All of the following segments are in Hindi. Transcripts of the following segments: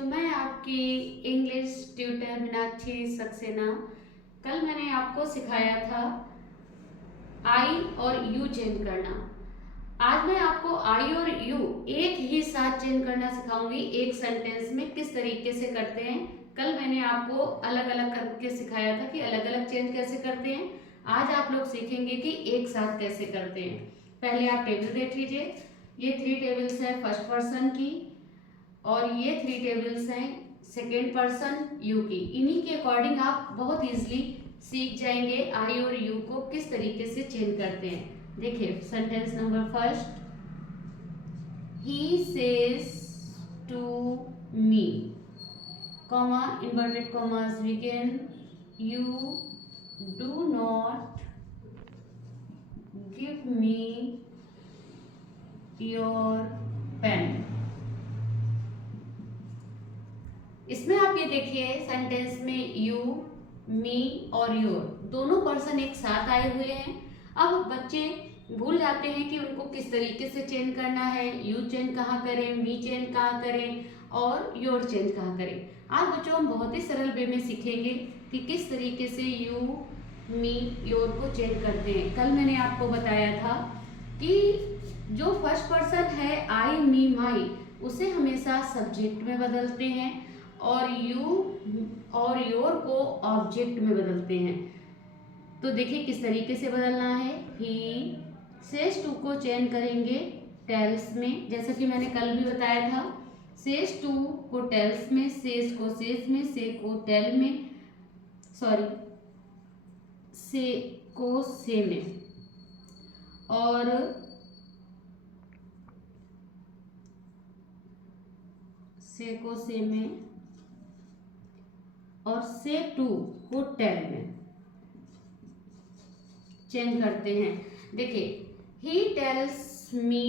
बच्चों, मैं आपकी इंग्लिश ट्यूटर मीनाक्षी सक्सेना। कल मैंने आपको सिखाया था आई और यू चेंज करना। आज मैं आपको आई और यू एक ही साथ चेंज करना सिखाऊंगी एक सेंटेंस में, किस तरीके से करते हैं। कल मैंने आपको अलग अलग करके सिखाया था कि अलग अलग चेंज कैसे करते हैं। आज आप लोग सीखेंगे कि एक साथ कैसे करते हैं। पहले आप टेबल देख लीजिए। ये 3 टेबल्स है फर्स्ट पर्सन की और ये 3 टेबल्स हैं सेकेंड पर्सन यू की। इन्हीं के अकॉर्डिंग आप बहुत इजीली सीख जाएंगे आई और यू को किस तरीके से चेंज करते हैं। देखिए sentence number first, he says to me, comma inverted commas begin, you do not give me your pen. इसमें आप ये देखिए सेंटेंस में यू, मी और योर दोनों पर्सन एक साथ आए हुए हैं। अब बच्चे भूल जाते हैं कि उनको किस तरीके से चेंज करना है, यू चेंज कहाँ करें, मी चेंज कहाँ करें और योर चेंज कहाँ करें। आज बच्चों हम बहुत ही सरल वे में सीखेंगे कि किस तरीके से यू, मी, योर को चेंज करते हैं। कल मैंने आपको बताया था कि जो फर्स्ट पर्सन है आई, मी, माई, उसे हमेशा सब्जेक्ट में बदलते हैं और यू और योर को ऑब्जेक्ट में बदलते हैं। तो देखिए किस तरीके से बदलना है। ही सेज टू को चेंज करेंगे टेल्स में, जैसा कि मैंने कल भी बताया था। सेज टू को टेल्स में, सेज को सेज में, से को टेल में, सॉरी से को से में, और से को से में और से टू को टेल में चेंज करते हैं। देखिए ही टेल्स मी,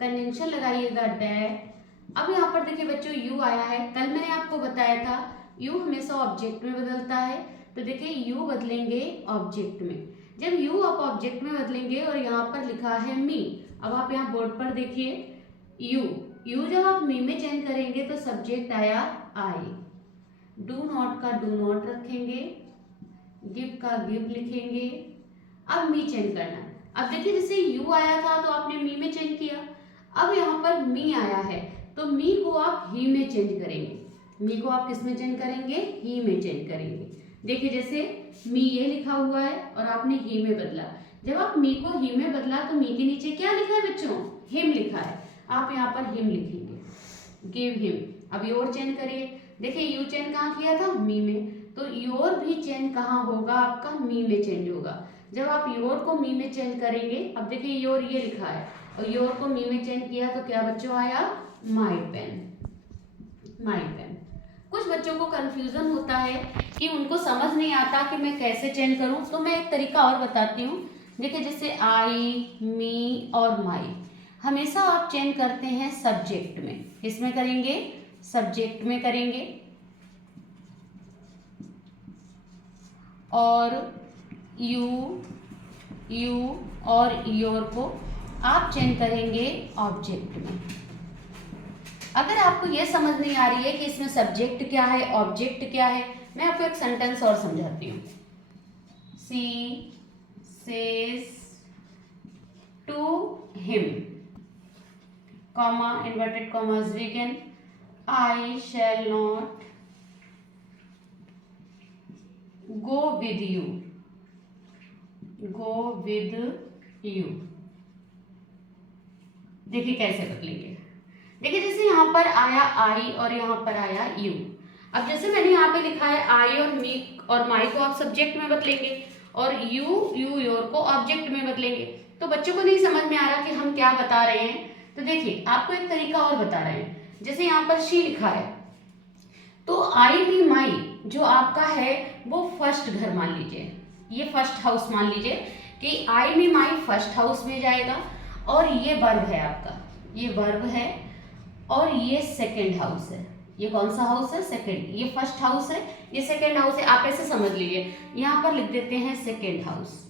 कंजंक्शन लगाइएगा डैट। अब यहाँ पर देखिए बच्चों यू आया है। कल मैंने आपको बताया था यू हमेशा ऑब्जेक्ट में बदलता है, तो देखिए यू बदलेंगे ऑब्जेक्ट में। जब यू आप ऑब्जेक्ट में बदलेंगे और यहाँ पर लिखा है मी, अब आप यहाँ बोर्ड पर देखिए यू, यू जब आप मी में चेंज करेंगे तो सब्जेक्ट आया आई, डू नॉट का डू नॉट रखेंगे, गिव का गिव लिखेंगे। अब मी चेंज करना है। अब देखिए जैसे यू आया था तो आपने मी में चेंज किया, अब यहाँ पर मी आया है तो मी को आप ही में चेंज करेंगे। मी को आप किस में चेंज करेंगे, ही में चेंज करेंगे। देखिए जैसे मी ये लिखा हुआ है और आपने ही में बदला। जब आप मी को ही में बदला तो मी के नीचे क्या लिखा है बच्चों, हिम लिखा है, आप यहाँ पर हिम लिखेंगे, गिव हिम। अब योर चेंज करिए। देखिए यू चेंज कहाँ किया था, मी में, तो योर भी चेंज कहाँ होगा आपका, मी में चेंज होगा। जब आप योर को मी में चेंज करेंगे, अब देखिए योर ये लिखा है और योर को मी में चेंज किया तो क्या बच्चों आया, माई पेन, माई पेन। कुछ बच्चों को कंफ्यूजन होता है कि उनको समझ नहीं आता कि मैं कैसे चेंज करूं, तो मैं एक तरीका और बताती हूँ। देखिए जैसे आई, मी और माई हमेशा आप चेंज करते हैं सब्जेक्ट में। किसमें करेंगे, सब्जेक्ट में करेंगे। और यू और योर को आप चेंज करेंगे ऑब्जेक्ट में। अगर आपको यह समझ नहीं आ रही है कि इसमें सब्जेक्ट क्या है, ऑब्जेक्ट क्या है, मैं आपको एक सेंटेंस और समझाती हूँ। She says to him, comma inverted commas begin, I shall not go with you, go with you. देखिए कैसे बदलेंगे। देखिए जैसे यहाँ पर आया आई और यहाँ पर आया यू। अब जैसे मैंने यहाँ पे लिखा है आई और मी और माई को आप सब्जेक्ट में बदलेंगे और यू योर को ऑब्जेक्ट में बदलेंगे। तो बच्चों को नहीं समझ में आ रहा कि हम क्या बता रहे हैं। तो देखिए आपको एक तरीका और बता रहे हैं। जैसे यहाँ पर शी लिखा है तो आई, मी, माई जो आपका है वो फर्स्ट घर मान लीजिए, ये फर्स्ट हाउस मान लीजिए कि आई, मी, माई फर्स्ट हाउस में जाएगा और ये वर्ब है आपका, ये वर्ब है और ये सेकेंड हाउस है। ये कौन सा हाउस है, सेकेंड। ये फर्स्ट हाउस है, ये सेकेंड हाउस है। आप ऐसे समझ लीजिए, यहाँ पर लिख देते हैं सेकेंड हाउस।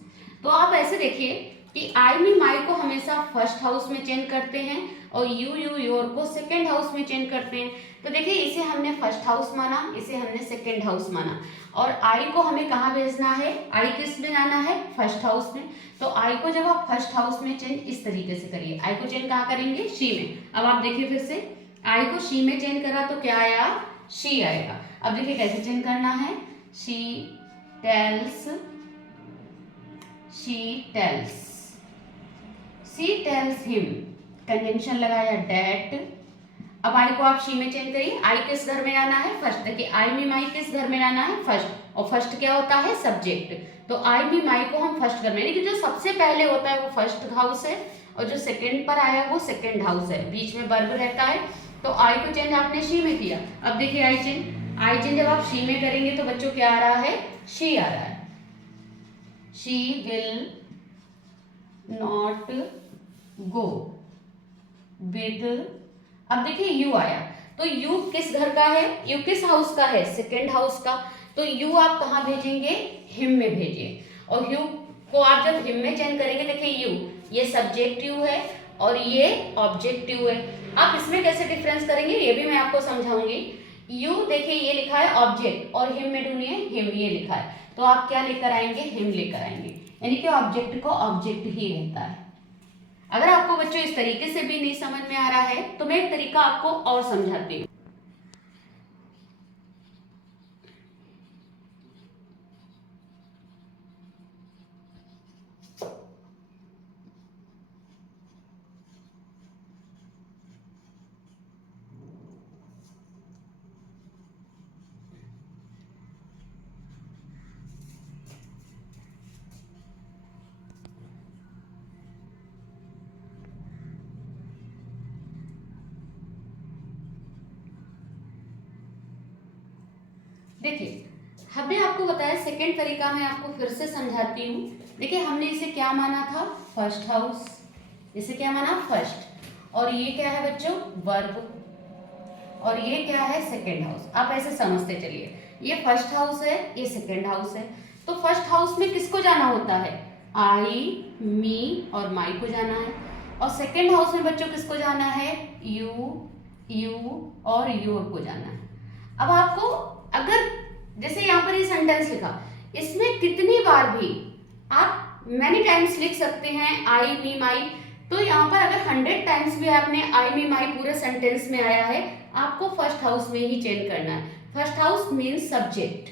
तो आप ऐसे देखिए कि आई, मी, माई को हमेशा फर्स्ट हाउस में चेंज करते हैं और यू योर को सेकेंड हाउस में चेंज करते हैं। तो देखिए इसे हमने फर्स्ट हाउस माना, इसे हमने सेकंड हाउस माना, और आई को हमें कहाँ भेजना है, आई किस में जाना है, फर्स्ट हाउस में। तो आई को जब आप फर्स्ट हाउस में चेंज इस तरीके से करिए, आई को चेंज कहाँ करेंगे, शी में। अब आप देखिए फिर से आई को शी में चेंज करा तो क्या आया, शी आएगा। अब देखिए कैसे चेंज करना है, she tells, she tells, she tells him, conjunction लगाया डैट। अब आई को आप शी में चेंज करिए, आई किस घर में आना है, फर्स्ट। देखिए आई में माई किस घर में आना है, फर्स्ट, और फर्स्ट क्या होता है, सब्जेक्ट। तो आई में माई को हम फर्स्ट घर में, यानी कि जो सबसे पहले होता है वो फर्स्ट हाउस है, और जो सेकंड पर आया वो सेकंड हाउस है, बीच में वर्ब रहता है। तो आई को चेंज आपने शी में किया। अब देखिए आई चेंज जब आप शी में करेंगे तो बच्चों क्या आ रहा है, शी आ रहा है, she will not go with. अब देखिए यू आया, तो यू किस घर का है, यू किस हाउस का है, सेकंड हाउस का। तो यू आप कहाँ भेजेंगे, हिम में भेजिए। और यू को आप जब हिम में चेंज करेंगे, देखिए यू ये सब्जेक्ट यू है और ये ऑब्जेक्ट यू है। आप इसमें कैसे डिफरेंस करेंगे ये भी मैं आपको समझाऊंगी। यू देखिए ये लिखा है ऑब्जेक्ट, और हिम में ढूंढिए, हिम ये लिखा है, तो आप क्या लेकर आएंगे, हिम लेकर आएंगे, यानी कि ऑब्जेक्ट को ऑब्जेक्ट ही रहता है। अगर आपको बच्चों इस तरीके से भी नहीं समझ में आ रहा है तो मैं एक तरीका आपको और समझाती हूँ। देखिए हमने आपको बताया सेकंड तरीका, मैं आपको फिर से समझाती हूँ। देखिए हमने इसे क्या माना था, फर्स्ट हाउस, इसे क्या माना, फर्स्ट, और ये क्या है बच्चों, वर्ब, और ये क्या है, सेकंड हाउस। आप ऐसे समझते चलिए, ये फर्स्ट हाउस है, ये सेकंड हाउस है। तो फर्स्ट हाउस में किसको जाना होता है, आई, मी और माई को जाना है, और सेकंड हाउस में बच्चों किसको जाना है, यू, यू और योर को जाना है। अब आपको अगर जैसे यहाँ पर ये सेंटेंस लिखा, इसमें कितनी बार भी आप मैनी टाइम्स लिख सकते हैं आई मी माई। तो यहाँ पर अगर 100 टाइम्स भी आपने आई मी माई पूरे सेंटेंस में आया है, आपको फर्स्ट हाउस में ही चेंज करना है। First house means subject,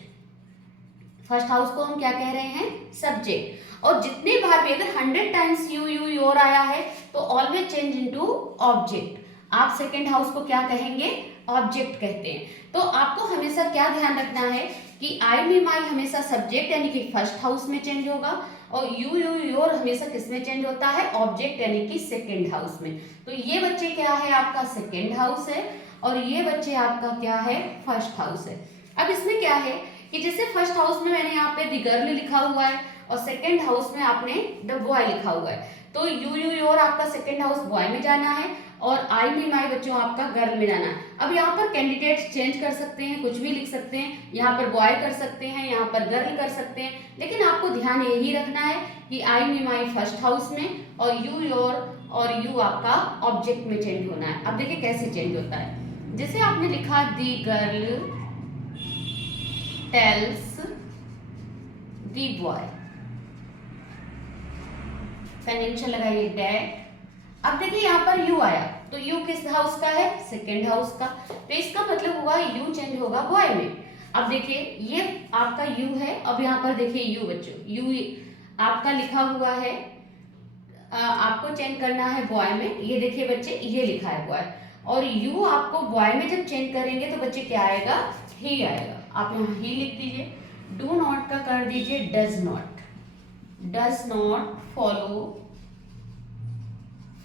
first house को हम क्या कह रहे हैं, सब्जेक्ट। और जितने बार भी अगर 100 टाइम्स यू यू योर आया है तो ऑलवेज चेंज इनटू ऑब्जेक्ट। आप सेकंड हाउस को क्या कहेंगे, ऑब्जेक्ट कहते हैं। तो आपको हमेशा क्या ध्यान रखना है कि आई मी माई हमेशा सब्जेक्ट यानी कि फर्स्ट हाउस में चेंज होगा, और यू यू योर हमेशा किस में चेंज होता है, ऑब्जेक्ट यानी कि सेकंड हाउस में। तो ये बच्चे क्या है, आपका सेकंड हाउस है, और ये बच्चे आपका क्या है, फर्स्ट हाउस है। अब इसमें क्या है कि जैसे फर्स्ट हाउस में मैंने यहाँ पे द गर्ल लिखा हुआ है, और सेकंड हाउस में आपने द बॉय लिखा हुआ है। तो यू यू योर आपका सेकंड हाउस बॉय में जाना है, और आई मी माई बच्चों आपका गर्ल में जाना है। अब यहाँ पर कैंडिडेट्स चेंज कर सकते हैं, कुछ भी लिख सकते हैं, यहाँ पर बॉय कर सकते हैं, यहाँ पर गर्ल कर सकते हैं, लेकिन आपको ध्यान यही रखना है कि आई मी माई फर्स्ट हाउस में, और यू योर और यू आपका ऑब्जेक्ट में चेंज होना है। अब देखिए कैसे चेंज होता है, जैसे आपने लिखा the girl tells the boy, conjunction लगाइए डैट। अब देखिए यहाँ पर यू आया, तो यू किस हाउस का है, सेकेंड हाउस का, तो इसका मतलब हुआ यू चेंज होगा बॉय में। अब देखिए ये आपका यू है, अब यहाँ पर देखिए यू बच्चों, यू आपका लिखा हुआ है, आपको चेंज करना है बॉय में। ये देखिए बच्चे ये लिखा है बॉय, और यू आपको बॉय में जब चेंज करेंगे तो बच्चे क्या आएगा, ही आएगा। आप यहाँ ही लिख दीजिए, डू नॉट का कर दीजिए does not, does not follow,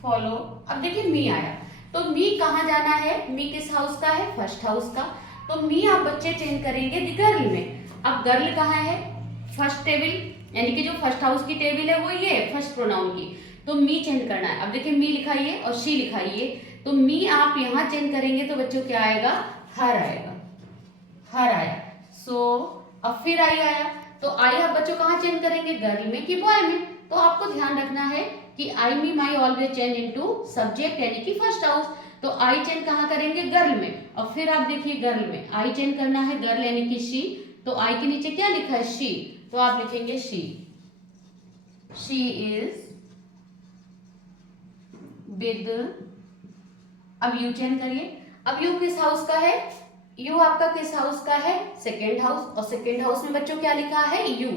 follow. अब देखिए मी आया, तो मी कहाँ जाना है, मी किस हाउस का है, फर्स्ट हाउस का, तो मी आप बच्चे चेंज करेंगे द गर्ल में। अब गर्ल कहाँ है, फर्स्ट टेबल, यानी कि जो फर्स्ट हाउस की टेबल है वो ये फर्स्ट प्रोनाउन की, तो मी चेंज करना है। अब देखिए मी लिखाइए और शी लिखाइए, तो मी आप यहाँ चेंज करेंगे तो बच्चों क्या आएगा, हर आएगा, हर आया। सो अब फिर आई आया, तो आई आप बच्चों कहाँ चेंज करेंगे, गर्ल में कि बॉय में। तो आपको ध्यान रखना है कि आई मी माई ऑलवेज चेंज इनटू सब्जेक्ट यानी कि फर्स्ट हाउस। तो आई चेंज कहाँ करेंगे, गर्ल में। और फिर आप देखिए गर्ल में आई चेंज करना है, गर्ल यानी कि शी, तो आई के नीचे क्या लिखा है, शी, तो आप लिखेंगे शी इज विद, अब यू चेंज करिए। अब यू किस हाउस का है, यू आपका किस हाउस का है, सेकेंड हाउस, और सेकेंड हाउस में बच्चों क्या लिखा है, यू,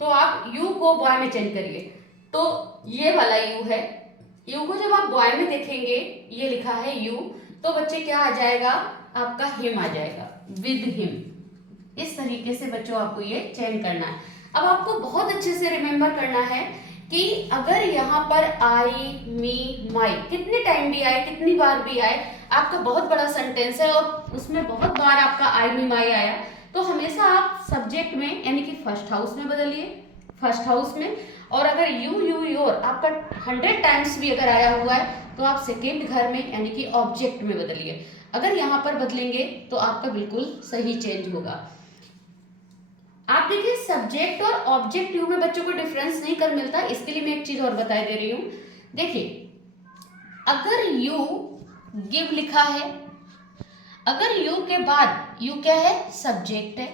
तो आप यू को बॉय में चेंज करिए। तो ये वाला यू है, यू को जब आप बॉय में देखेंगे, ये लिखा है यू, तो बच्चे क्या आ जाएगा, आपका हिम आ जाएगा, विद हिम। इस तरीके से बच्चों आपको ये चेंज करना है। अब आपको बहुत अच्छे से रिमेम्बर करना है कि अगर यहाँ पर आई, मी, माई कितने टाइम भी आए, कितनी बार भी आए, आपका बहुत बड़ा सेंटेंस है और उसमें बहुत बार आपका आई, मी, माई आया, तो हमेशा आप सब्जेक्ट में यानी कि फर्स्ट हाउस में बदलिए, फर्स्ट हाउस में। और अगर यू, यू, योर आपका 100 टाइम्स भी अगर आया हुआ है, तो आप सेकेंड घर में यानी कि ऑब्जेक्ट में बदलिए। अगर यहाँ पर बदलेंगे तो आपका बिल्कुल सही चेंज होगा। आप देखिए सब्जेक्ट और ऑब्जेक्ट यू में बच्चों को डिफरेंस नहीं कर मिलता, इसके लिए मैं एक चीज और बता दे रही हूँ। देखिए अगर यू गिव लिखा है, अगर यू के बाद, यू क्या है, सब्जेक्ट है,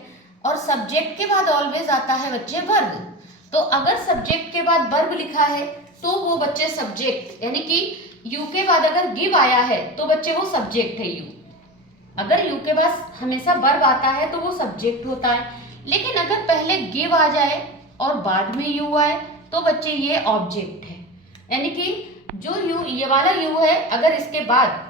और सब्जेक्ट के बाद ऑलवेज आता है बच्चे वर्ब। तो अगर सब्जेक्ट के बाद वर्ब लिखा है तो वो बच्चे सब्जेक्ट, यानी कि यू के बाद अगर गिव आया है तो बच्चे वो सब्जेक्ट है यू। अगर यू के बाद हमेशा वर्ब आता है तो वो सब्जेक्ट होता है, लेकिन अगर पहले गिव आ जाए और बाद में यू आए तो बच्चे ये ऑब्जेक्ट है। यानी कि जो यू, ये वाला यू है, अगर इसके बाद,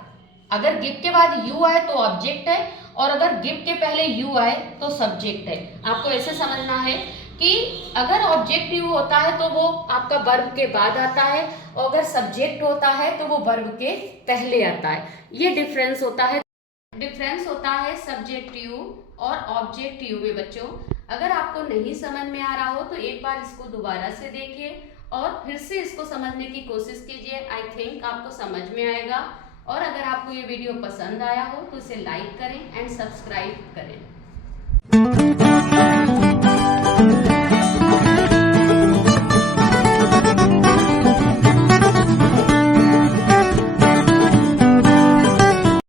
अगर गिव के बाद यू आए तो ऑब्जेक्ट है, और अगर गिव के पहले यू आए तो सब्जेक्ट है। आपको ऐसे समझना है कि अगर ऑब्जेक्ट यू होता है तो वो आपका वर्ब के बाद आता है, और अगर सब्जेक्ट होता है तो वो वर्ब के पहले आता है। ये डिफरेंस होता है सब्जेक्ट यू और ऑब्जेक्ट यू में बच्चों। अगर आपको नहीं समझ में आ रहा हो तो एक बार इसको दोबारा से देखिए और फिर से इसको समझने की कोशिश कीजिए। आई थिंक आपको समझ में आएगा। और अगर आपको ये वीडियो पसंद आया हो तो इसे लाइक करें एंड सब्सक्राइब करें।